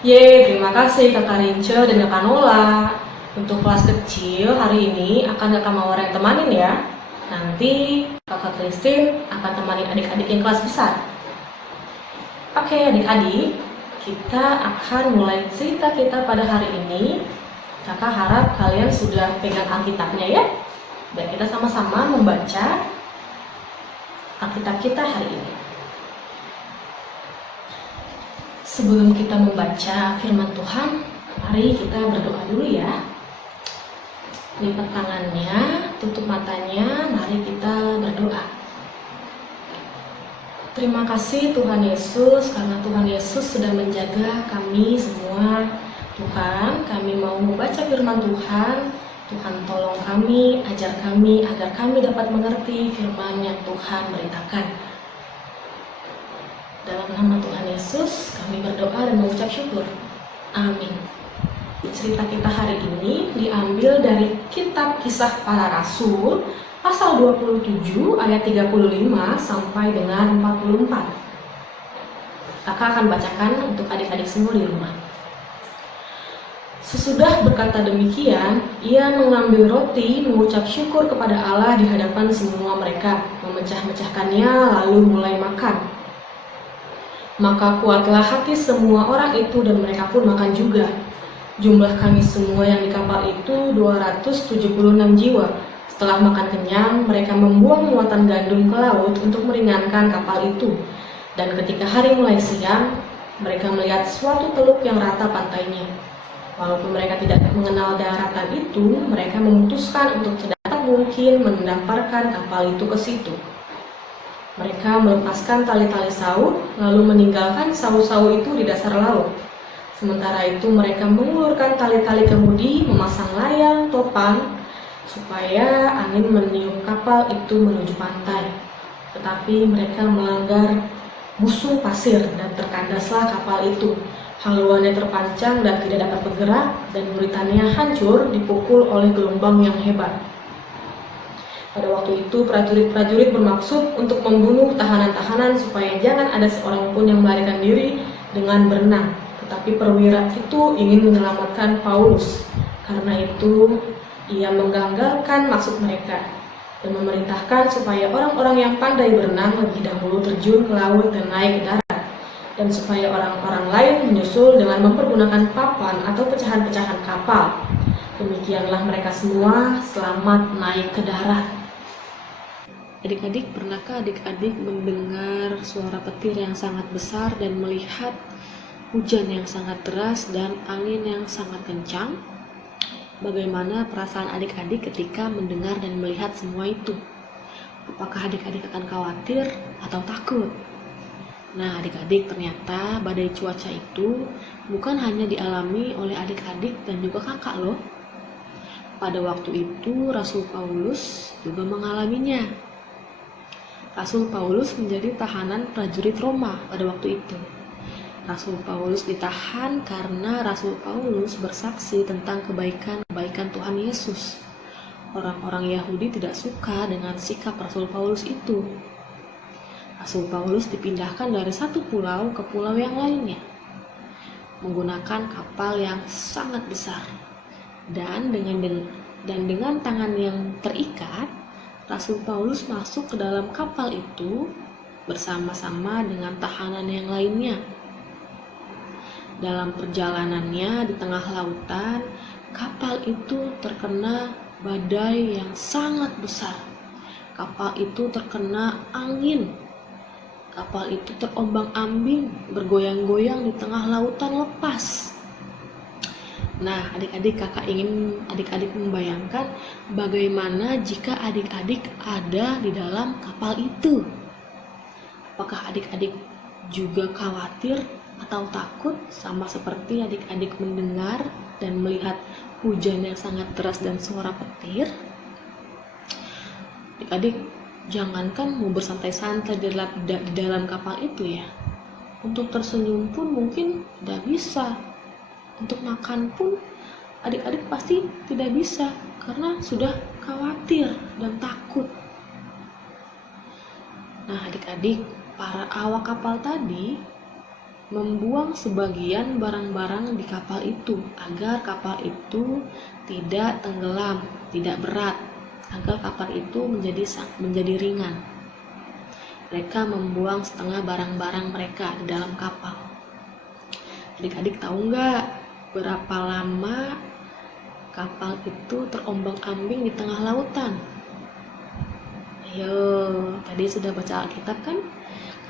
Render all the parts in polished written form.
Terima kasih Kakak Rince dan Kakak Nola. Untuk kelas kecil hari ini akan Kakak Mawar yang temanin ya. Nanti Kakak Christine akan temanin adik-adik yang kelas besar. Oke adik-adik, kita akan mulai cerita kita pada hari ini. Kakak harap kalian sudah pegang Alkitabnya ya. Dan kita sama-sama membaca Alkitab kita hari ini. Sebelum kita membaca firman Tuhan, mari kita berdoa dulu ya. Lipat tangannya, tutup matanya, mari kita berdoa. Terima kasih Tuhan Yesus, karena Tuhan Yesus sudah menjaga kami semua. Tuhan, kami mau membaca firman Tuhan. Tuhan tolong kami, ajar kami, agar kami dapat mengerti firman yang Tuhan beritakan. Dalam nama Tuhan Yesus, kami berdoa dan mengucap syukur. Amin. Cerita kita hari ini diambil dari kitab Kisah Para Rasul, pasal 27 ayat 35 sampai dengan 44. Kakak akan bacakan untuk adik-adik semua di rumah. Sesudah berkata demikian, ia mengambil roti, mengucap syukur kepada Allah di hadapan semua mereka, memecah-mecahkannya lalu mulai makan. Maka kuatlah hati semua orang itu dan mereka pun makan juga. Jumlah kami semua yang di kapal itu 276 jiwa. Setelah makan kenyang, mereka membuang muatan gandum ke laut untuk meringankan kapal itu. Dan ketika hari mulai siang, mereka melihat suatu teluk yang rata pantainya. Walaupun mereka tidak mengenal daratan itu, mereka memutuskan untuk sedapat mungkin mendamparkan kapal itu ke situ. Mereka melepaskan tali-tali saut, lalu meninggalkan saut-saut itu di dasar laut. Sementara itu mereka mengulurkan tali-tali kemudi, memasang layang, topan, supaya angin meniup kapal itu menuju pantai. Tetapi mereka melanggar busung pasir dan terkandaslah kapal itu. Haluannya terpancang dan tidak dapat bergerak, dan buritannya hancur dipukul oleh gelombang yang hebat. Pada waktu itu prajurit-prajurit bermaksud untuk membunuh tahanan-tahanan supaya jangan ada seorang pun yang melarikan diri dengan berenang. Tetapi perwira itu ingin menyelamatkan Paulus. Karena itu ia menggagalkan maksud mereka dan memerintahkan supaya orang-orang yang pandai berenang lebih dahulu terjun ke laut dan naik ke darat, dan supaya orang-orang lain menyusul dengan mempergunakan papan atau pecahan-pecahan kapal. Demikianlah mereka semua selamat naik ke darat. Adik-adik, pernahkah adik-adik mendengar suara petir yang sangat besar dan melihat hujan yang sangat deras dan angin yang sangat kencang? Bagaimana perasaan adik-adik ketika mendengar dan melihat semua itu? Apakah adik-adik akan khawatir atau takut? Nah, adik-adik, ternyata badai cuaca itu bukan hanya dialami oleh adik-adik dan juga kakak loh. Pada waktu itu Rasul Paulus juga mengalaminya. Rasul Paulus menjadi tahanan prajurit Roma pada waktu itu. Rasul Paulus ditahan karena Rasul Paulus bersaksi tentang kebaikan Tuhan Yesus. Orang-orang Yahudi tidak suka dengan sikap Rasul Paulus itu. Rasul Paulus dipindahkan dari satu pulau ke pulau yang lainnya menggunakan kapal yang sangat besar. Dan dengan tangan yang terikat, Rasul Paulus masuk ke dalam kapal itu bersama-sama dengan tahanan yang lainnya. Dalam perjalanannya di tengah lautan, kapal itu terkena badai yang sangat besar. Kapal itu terkena angin. Kapal itu terombang-ambing, bergoyang-goyang di tengah lautan lepas. Nah, adik-adik, kakak ingin adik-adik membayangkan bagaimana jika adik-adik ada di dalam kapal itu. Apakah adik-adik juga khawatir atau takut sama seperti adik-adik mendengar dan melihat hujan yang sangat deras dan suara petir? Adik-adik, jangankan mau bersantai-santai di dalam kapal itu ya. Untuk tersenyum pun mungkin tidak bisa. Untuk makan pun adik-adik pasti tidak bisa karena sudah khawatir dan takut. Nah, adik-adik, para awak kapal tadi membuang sebagian barang-barang di kapal itu agar kapal itu tidak tenggelam, tidak berat, agar kapal itu menjadi ringan. Mereka membuang setengah barang-barang mereka di dalam kapal. Adik-adik tahu nggak berapa lama kapal itu terombang-ambing di tengah lautan? Ayo, tadi sudah baca Alkitab kan?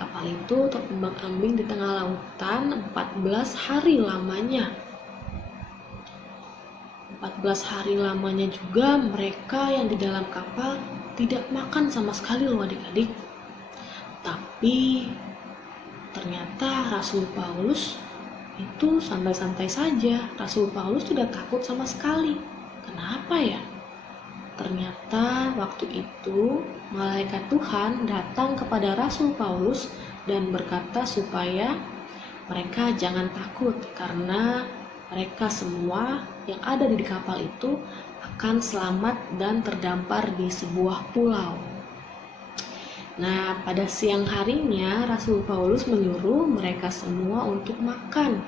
Kapal itu terombang-ambing di tengah lautan 14 hari lamanya. 14 hari lamanya juga mereka yang di dalam kapal tidak makan sama sekali loh adik-adik. Tapi ternyata Rasul Paulus itu santai-santai saja. Rasul Paulus tidak takut sama sekali. Kenapa ya? Ternyata waktu itu malaikat Tuhan datang kepada Rasul Paulus dan berkata supaya mereka jangan takut karena mereka semua yang ada di kapal itu akan selamat dan terdampar di sebuah pulau. Nah, pada siang harinya Rasul Paulus menyuruh mereka semua untuk makan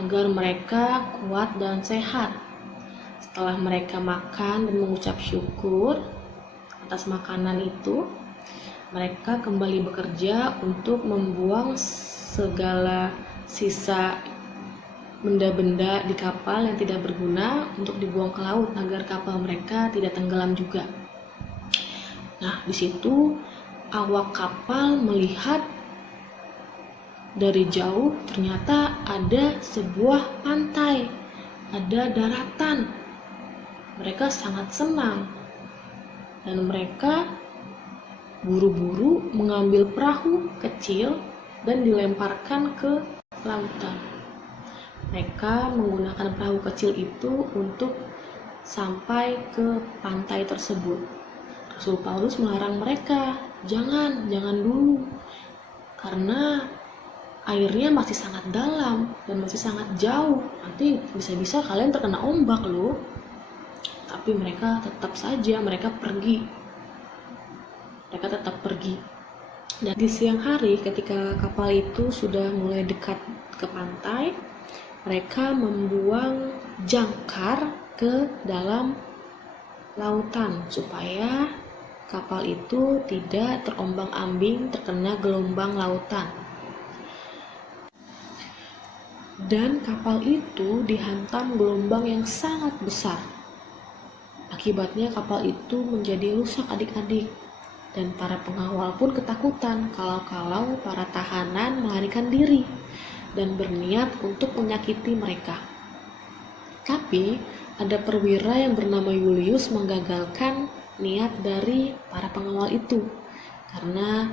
agar mereka kuat dan sehat. Setelah mereka makan dan mengucap syukur atas makanan itu, mereka kembali bekerja untuk membuang segala sisa benda-benda di kapal yang tidak berguna untuk dibuang ke laut agar kapal mereka tidak tenggelam juga. Nah, di situ awak kapal melihat dari jauh ternyata ada sebuah pantai, ada daratan. Mereka sangat senang dan mereka buru-buru mengambil perahu kecil dan dilemparkan ke lautan. Mereka menggunakan perahu kecil itu untuk sampai ke pantai tersebut. Rasul Paulus melarang mereka, jangan dulu, karena airnya masih sangat dalam dan masih sangat jauh. Nanti bisa-bisa kalian terkena ombak loh. Tapi mereka tetap saja, mereka tetap pergi. Dan di siang hari ketika kapal itu sudah mulai dekat ke pantai, mereka membuang jangkar ke dalam lautan supaya kapal itu tidak terombang-ambing terkena gelombang lautan. Dan kapal itu dihantam gelombang yang sangat besar. Akibatnya kapal itu menjadi rusak adik-adik. Dan para pengawal pun ketakutan kalau para tahanan melarikan diri dan berniat untuk menyakiti mereka. Tapi ada perwira yang bernama Yulius menggagalkan niat dari para pengawal itu karena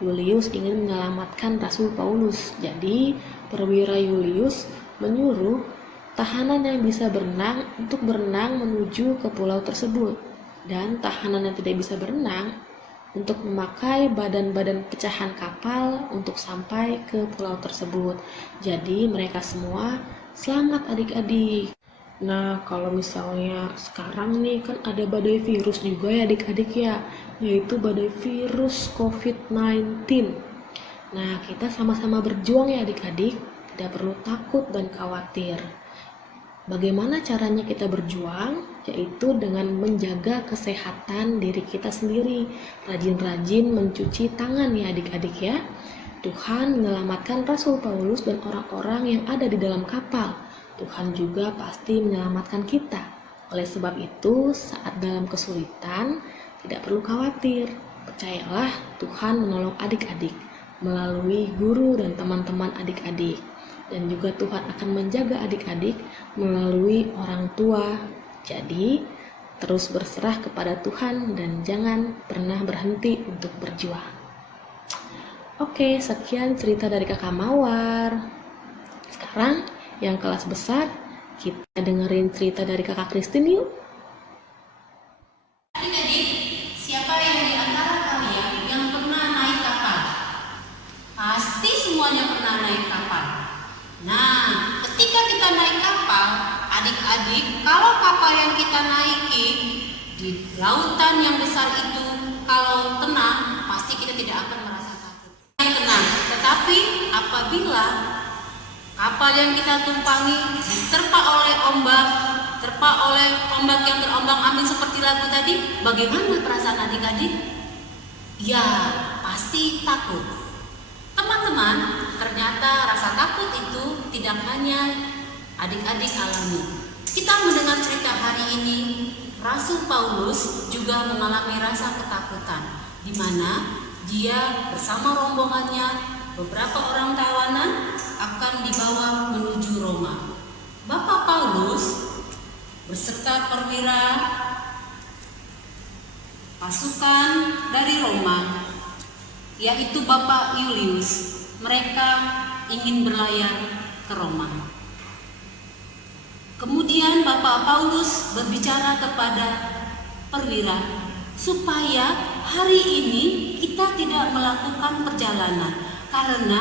Yulius ingin menyelamatkan Rasul Paulus. Jadi perwira Yulius menyuruh tahanan yang bisa berenang untuk berenang menuju ke pulau tersebut, dan tahanan yang tidak bisa berenang untuk memakai badan-badan pecahan kapal untuk sampai ke pulau tersebut. Jadi mereka semua selamat adik-adik. Nah, kalau misalnya sekarang nih kan ada badai virus juga ya adik-adik ya, yaitu badai virus COVID-19. Nah, kita sama-sama berjuang ya adik-adik, tidak perlu takut dan khawatir. Bagaimana caranya kita berjuang? Yaitu dengan menjaga kesehatan diri kita sendiri. Rajin-rajin mencuci tangan ya adik-adik ya. Tuhan menyelamatkan Rasul Paulus dan orang-orang yang ada di dalam kapal. Tuhan juga pasti menyelamatkan kita. Oleh sebab itu, saat dalam kesulitan, tidak perlu khawatir. Percayalah, Tuhan menolong adik-adik melalui guru dan teman-teman adik-adik. Dan juga Tuhan akan menjaga adik-adik melalui orang tua. Jadi, terus berserah kepada Tuhan dan jangan pernah berhenti untuk berjuang. Oke, sekian cerita dari Kakak Mawar. Sekarang, yang kelas besar, kita dengerin cerita dari Kakak Kristin yuk. Adik-adik, siapa yang di antara kalian yang pernah naik kapal? Pasti semuanya pernah naik kapal. Nah, ketika kita naik kapal, adik-adik, kalau kapal yang kita naiki di lautan yang besar itu, kalau tenang, pasti kita tidak akan merasa takut. Tenang, Tetapi apabila kapal yang kita tumpangi diterpa oleh ombak, terpa oleh ombak yang terombang-ambing seperti lagu tadi, bagaimana perasaan adik-adik? Ya, pasti takut. Teman-teman, ternyata rasa takut itu tidak hanya adik-adik alami. Kita mendengar cerita hari ini, Rasul Paulus juga mengalami rasa ketakutan, di mana dia bersama rombongannya, beberapa orang tawanan akan dibawa menuju Roma. Bapak Paulus beserta perwira pasukan dari Roma, yaitu Bapak Julius, mereka ingin berlayar ke Roma. Kemudian Bapak Paulus berbicara kepada perwira supaya hari ini kita tidak melakukan perjalanan karena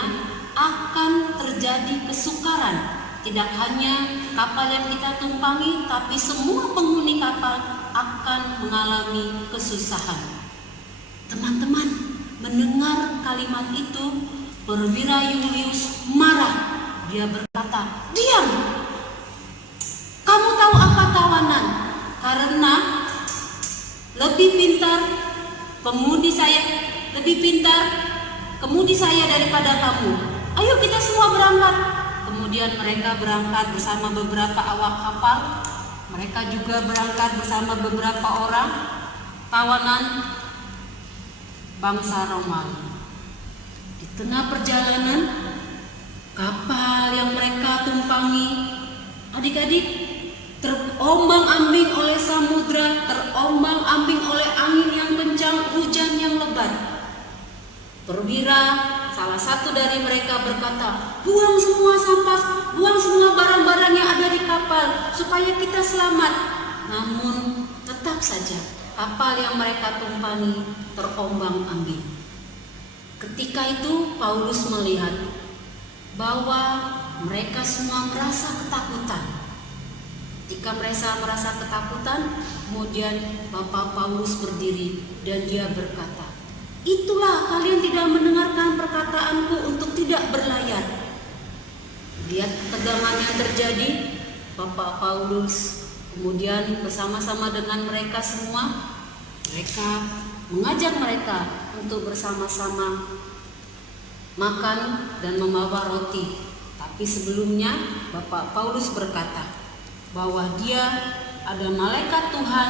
akan terjadi kesukaran. Tidak hanya kapal yang kita tumpangi, tapi semua penghuni kapal akan mengalami kesusahan. Teman-teman, mendengar kalimat itu, perwira Julius marah. Dia berkata, "Diam! Kamu tahu apa tawanan? Karena lebih pintar kemudi saya daripada kamu. Ayo kita semua berangkat." Kemudian mereka berangkat bersama beberapa awak kapal. Mereka juga berangkat bersama beberapa orang tawanan bangsa Romawi. Di tengah perjalanan, kapal yang mereka tumpangi, adik-adik, terombang-ambing oleh samudra, terombang-ambing oleh angin yang kencang, hujan yang lebat. Perwira salah satu dari mereka berkata, "Buang semua sampah, buang semua barang-barang yang ada di kapal supaya kita selamat." Namun tetap saja kapal yang mereka tumpangi terombang-ambing. Ketika itu Paulus melihat bahwa mereka semua merasa ketakutan. Ketika mereka merasa ketakutan, kemudian Bapak Paulus berdiri dan dia berkata, "Itulah kalian tidak mendengarkan perkataanku untuk tidak berlayar." Lihat ketegangan yang terjadi. Bapak Paulus kemudian bersama-sama dengan mereka semua, mereka mengajak mereka untuk bersama-sama makan dan membawa roti. Tapi sebelumnya Bapak Paulus berkata bahwa dia ada malaikat Tuhan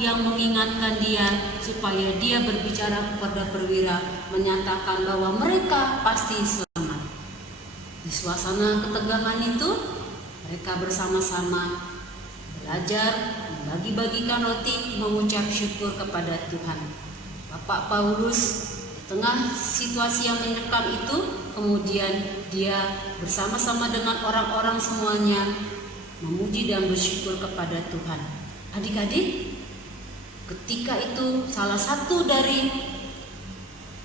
yang mengingatkan dia supaya dia berbicara kepada perwira, menyatakan bahwa mereka pasti selamat. Di suasana ketegangan itu, mereka bersama-sama belajar membagi-bagikan roti, mengucap syukur kepada Tuhan. Bapak Paulus di tengah situasi yang menyekam itu, kemudian dia bersama-sama dengan orang-orang semuanya memuji dan bersyukur kepada Tuhan. Adik-adik, ketika itu salah satu dari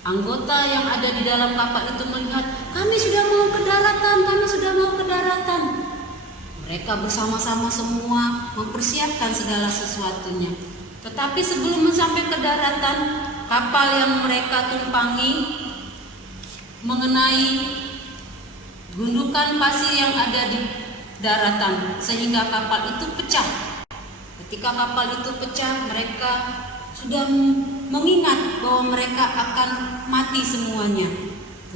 anggota yang ada di dalam kapal itu melihat, kami sudah mau ke daratan. Mereka bersama-sama semua mempersiapkan segala sesuatunya. Tetapi sebelum sampai ke daratan, kapal yang mereka tumpangi mengenai gundukan pasir yang ada di daratan, sehingga kapal itu pecah. Ketika kapal itu pecah, mereka sudah mengingat bahwa mereka akan mati semuanya.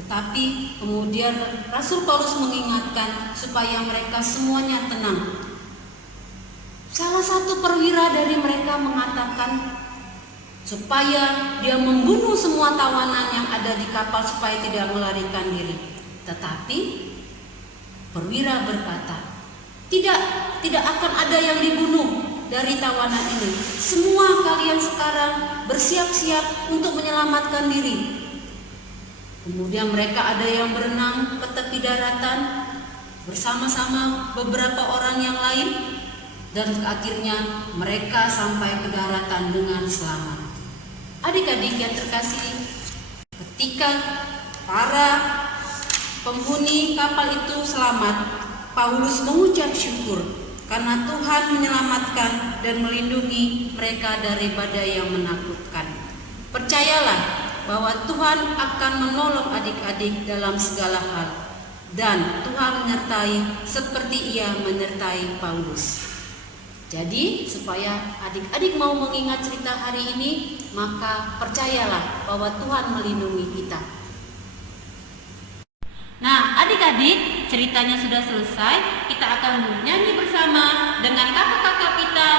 Tetapi kemudian Rasul Paulus mengingatkan supaya mereka semuanya tenang. Salah satu perwira dari mereka mengatakan supaya dia membunuh semua tawanan yang ada di kapal supaya tidak melarikan diri. Tetapi perwira berkata, tidak akan ada yang dibunuh dari tawanan ini. Semua kalian sekarang bersiap-siap untuk menyelamatkan diri. Kemudian mereka ada yang berenang ke tepi daratan bersama-sama beberapa orang yang lain, dan akhirnya mereka sampai ke daratan dengan selamat. Adik-adik yang terkasih, ketika para penghuni kapal itu selamat, Paulus mengucap syukur karena Tuhan menyelamatkan dan melindungi mereka dari badai yang menakutkan. Percayalah bahwa bahwa Tuhan akan menolong adik-adik dalam segala hal, dan Tuhan menyertai seperti Ia menyertai Paulus. Jadi supaya adik-adik mau mengingat cerita hari ini, maka percayalah bahwa Tuhan melindungi kita. Nah, adik-adik, ceritanya sudah selesai. Kita akan bernyanyi bersama dengan kakak-kakak kita,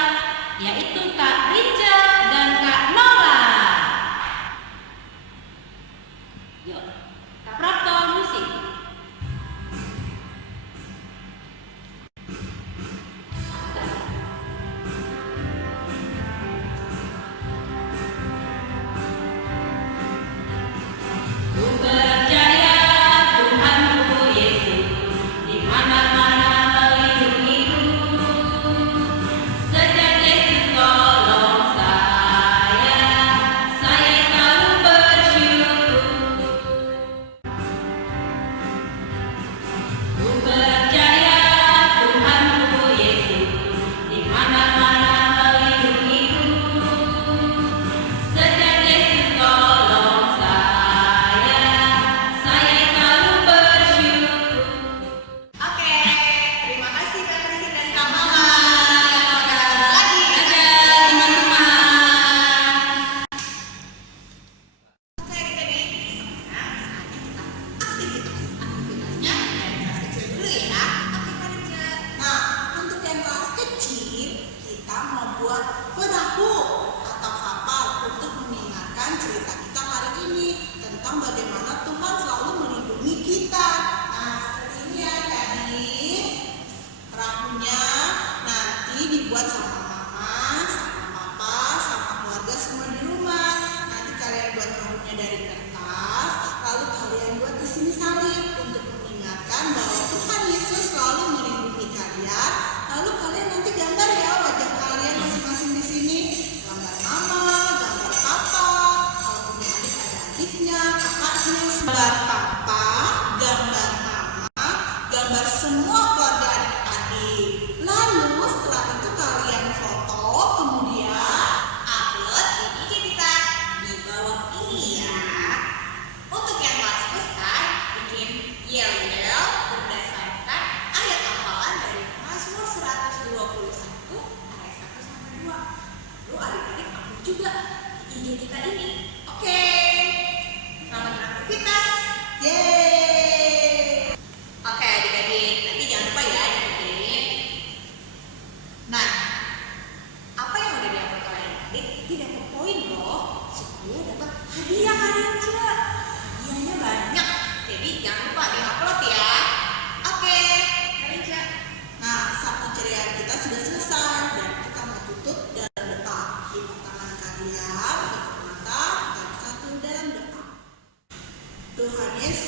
yaitu Kak Rica dan Kak Nora. Yuk, Kak Prapto, musik. Gambar papa, gambar mama, gambar semua keluarga adik-adik. Lalu setelah itu kalian foto, kemudian upload di IG kita di bawah ini ya. Untuk yang kelas besar, bikin yel-yel berdasarkan ayat hafalan dari Mazmur 121 ayat 1 sampai 2. Lalu adik-adik upload juga di IG kita ini. Oke. Selamat beraktivitas. Yeay. Oke adik-adik, nanti jangan lupa ya adik-adik. Nah, apa yang udah diupload oleh adik-adik, nanti dapat poin loh, supaya dapat hadiah kalian juga. Hadiahnya banyak, jadi jangan lupa di-upload ya. Oke, Karica. Nah, Sabtu ceria kita sudah selesai dan kita mau tutup dalam doa. Di tangan kalian, tutup mata, kita satu dalam doa. Tuhan Yesus